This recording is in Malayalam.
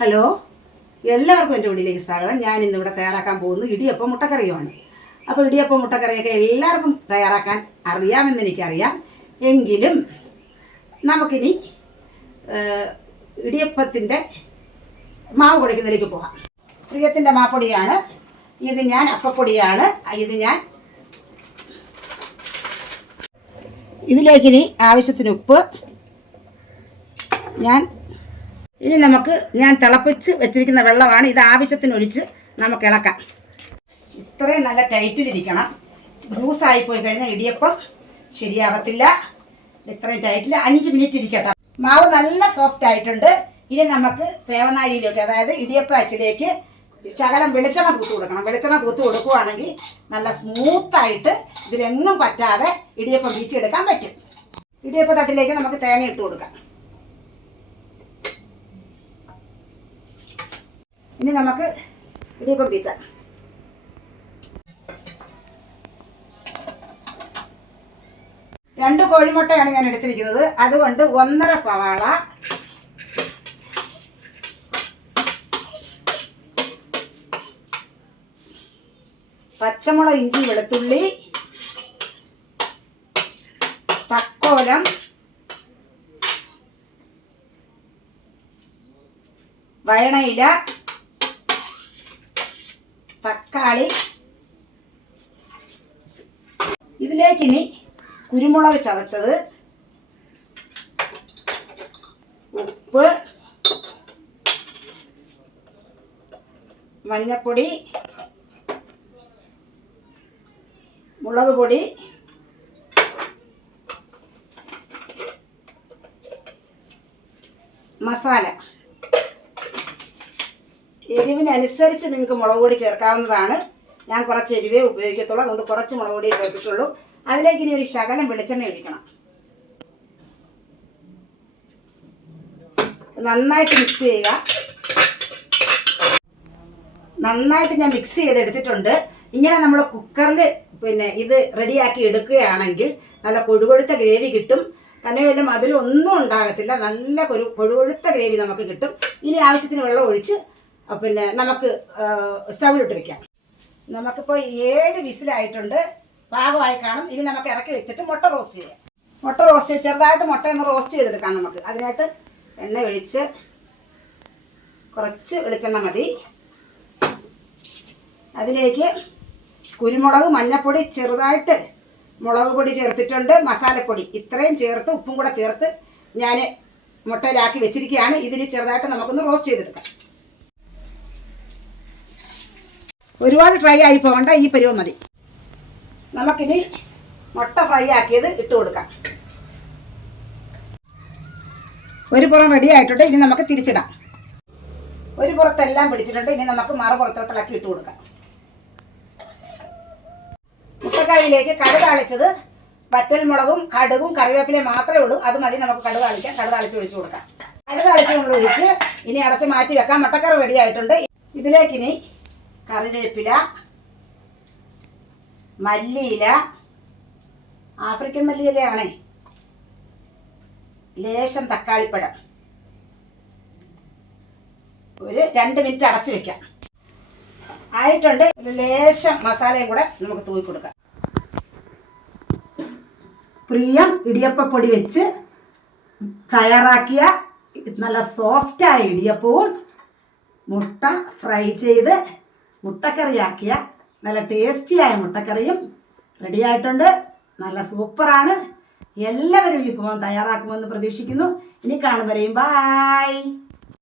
ഹലോ? എല്ലാവർക്കും എന്റെ വീട്ടിലേക്ക് സ്വാഗതം. ഞാൻ ഇന്നിവിടെ തയ്യാറാക്കാൻ പോകുന്നത് ഇടിയപ്പം മുട്ടക്കറിയുമാണ്. അപ്പോൾ ഇടിയപ്പം മുട്ടക്കറിയൊക്കെ എല്ലാവർക്കും തയ്യാറാക്കാൻ അറിയാമെന്ന് എനിക്കറിയാം. എങ്കിലും നമുക്കിനി ഇടിയപ്പത്തിന്റെ മാവ് കുടയ്ക്കുന്നതിലേക്ക് പോകാം. പ്രിയത്തിന്റെ മാപ്പൊടിയാണ്. ഇത് ഞാൻ അപ്പപ്പൊടിയാണ്. ഇത് ഞാൻ ഇതിലേക്കിനി ആവശ്യത്തിന് ഉപ്പ്. ഞാൻ ഇനി നമുക്ക് ഞാൻ തിളപ്പിച്ച് വെച്ചിരിക്കുന്ന വെള്ളമാണ് ഇത് ആവശ്യത്തിന് ഒഴിച്ച് നമുക്ക് ഇളക്കാം. ഇത്രയും നല്ല ടൈറ്റിലിരിക്കണം ലൂസായി പോയി കഴിഞ്ഞാൽ ഇടിയപ്പം ശരിയാവത്തില്ല. ഇത്രയും ടൈറ്റിൽ അഞ്ച് മിനിറ്റ് ഇരിക്കട്ടെ. മാവ് നല്ല സോഫ്റ്റ് ആയിട്ടുണ്ട്. ഇനി നമുക്ക് സേവനാഴിയിലേക്ക് അതായത് ഇടിയപ്പ അച്ചിലേക്ക് ശകലം വെളിച്ചെണ്ണ തൂത്ത് കൊടുക്കണം. വെളിച്ചെണ്ണ തൂത്ത് കൊടുക്കുവാണെങ്കിൽ നല്ല സ്മൂത്തായിട്ട് ഇതിലെങ്ങും പറ്റാതെ ഇടിയപ്പം വീച്ചെടുക്കാൻ പറ്റും. ഇടിയപ്പ തട്ടിലേക്ക് നമുക്ക് തേങ്ങ ഇട്ട് കൊടുക്കാം. ഇനി നമുക്ക് ഇടിയപ്പം പിച്ച രണ്ട് കോഴിമുട്ടയാണ് ഞാൻ എടുത്തിരിക്കുന്നത്. അതുകൊണ്ട് ഒന്നര സവാള. പച്ചമുളക് ഇഞ്ചി വെളുത്തുള്ളി തക്കോലം വയണയില തക്കാളി. ഇതിലേക്കിനി കുരുമുളക് ചതച്ചത്. ഉപ്പ്. മഞ്ഞപ്പൊടി. മുളക് പൊടി. മസാല. എരിവിനനുസരിച്ച് നിങ്ങൾക്ക് മുളക് പൊടി ചേർക്കാവുന്നതാണ്. ഞാൻ കുറച്ച് എരിവേ ഉപയോഗിക്കത്തുള്ളൂ. അതുകൊണ്ട് കുറച്ച് മുളക് പൊടിയേ ചേർത്തിട്ടുള്ളൂ. അതിലേക്ക് ഇനി ഒരു ശകലം വെളിച്ചെണ്ണ ഒഴിക്കണം. നന്നായിട്ട് മിക്സ് ചെയ്യുക. നന്നായിട്ട് ഞാൻ മിക്സ് ചെയ്തെടുത്തിട്ടുണ്ട്. ഇങ്ങനെ നമ്മൾ കുക്കറിൽ പിന്നെ ഇത് റെഡിയാക്കി എടുക്കുകയാണെങ്കിൽ നല്ല കൊഴുകൊഴുത്ത ഗ്രേവി കിട്ടും. തന്നെയല്ല മധുരം ഒന്നും ഉണ്ടാകത്തില്ല. നല്ല കൊഴു കൊഴുകൊഴുത്ത ഗ്രേവി നമുക്ക് കിട്ടും. ഇനി ആവശ്യത്തിന് വെള്ളം ഒഴിച്ച് പിന്നെ നമുക്ക് സ്റ്റൗവിലിട്ട് വെക്കാം നമുക്കിപ്പോൾ ഏഴ് വിസിലായിട്ടുണ്ട്. പാകമായി കാണും. ഇനി നമുക്ക് ഇറക്കി വെച്ചിട്ട് മുട്ട റോസ്റ്റ് ചെയ്യാം. മുട്ട റോസ്റ്റ് ചെറുതായിട്ട് മുട്ട ഒന്ന് റോസ്റ്റ് ചെയ്തെടുക്കാം നമുക്ക്. അതിനായിട്ട് എണ്ണ ഒഴിച്ച് കുറച്ച് വെളിച്ചെണ്ണ മതി. അതിലേക്ക് കുരുമുളക് മഞ്ഞൾപ്പൊടി ചെറുതായിട്ട് മുളക് പൊടി ചേർത്തിട്ടുണ്ട്. മസാലപ്പൊടി ഇത്രയും ചേർത്ത് ഉപ്പും കൂടെ ചേർത്ത് ഞാൻ മുട്ടയിലാക്കി വെച്ചിരിക്കുകയാണ്. ഇതിന് ചെറുതായിട്ട് നമുക്കൊന്ന് റോസ്റ്റ് ചെയ്തെടുക്കാം. ഒരുപാട് ഫ്രൈ ആയി പോകണ്ട ഈ പരുവം മതി. നമുക്കിനി മുട്ട ഫ്രൈ ആക്കിയത് ഇട്ട് കൊടുക്കാം. ഒരു പുറം റെഡി ആയിട്ടുണ്ട് ഇനി നമുക്ക് തിരിച്ചിടാം. ഒരു പുറത്തെല്ലാം പിടിച്ചിട്ടുണ്ട് ഇനി നമുക്ക് മറു പുറത്തോട്ടിളക്കി ഇട്ട് കൊടുക്കാം. മുട്ടക്കറിയിലേക്ക് കടുക് അളിച്ചത് വറ്റൽ മുളകും കടുകും കറിവേപ്പിലയും മാത്രമേ ഉള്ളൂ. അത് മതി നമുക്ക് കടുക് അളിക്കാം കടുക് അളിച്ച് ഒഴിച്ചു കൊടുക്കാം. കടുക് അളിച്ച് നമ്മൾ ഒഴിച്ച് ഇനി അടച്ച് മാറ്റി വെക്കാം. മുട്ടക്കറി റെഡി ആയിട്ടുണ്ട്. ഇതിലേക്ക് ഇനി കറിവേപ്പില മല്ലിയില ആഫ്രിക്കൻ മല്ലിയിലയാണേ ലേശം തക്കാളിപ്പഴം. ഒരു രണ്ട് മിനിറ്റ് അടച്ചു വെക്കാം. ആയിട്ടുണ്ട്. ഒരു ലേശം മസാലയും കൂടെ നമുക്ക് തൂക്കി കൊടുക്കാം. പ്രിയം ഇടിയപ്പപ്പൊടി വെച്ച് തയ്യാറാക്കിയ നല്ല സോഫ്റ്റായ ഇടിയപ്പവും മുട്ട ഫ്രൈ ചെയ്ത് മുട്ടക്കറിയാക്കിയ നല്ല ടേസ്റ്റിയായ മുട്ടക്കറിയും റെഡിയായിട്ടുണ്ട്. നല്ല സൂപ്പറാണ്. എല്ലാവരും വിഭവം തയ്യാറാക്കുമെന്ന് പ്രതീക്ഷിക്കുന്നു. ഇനി കാണും ബായ്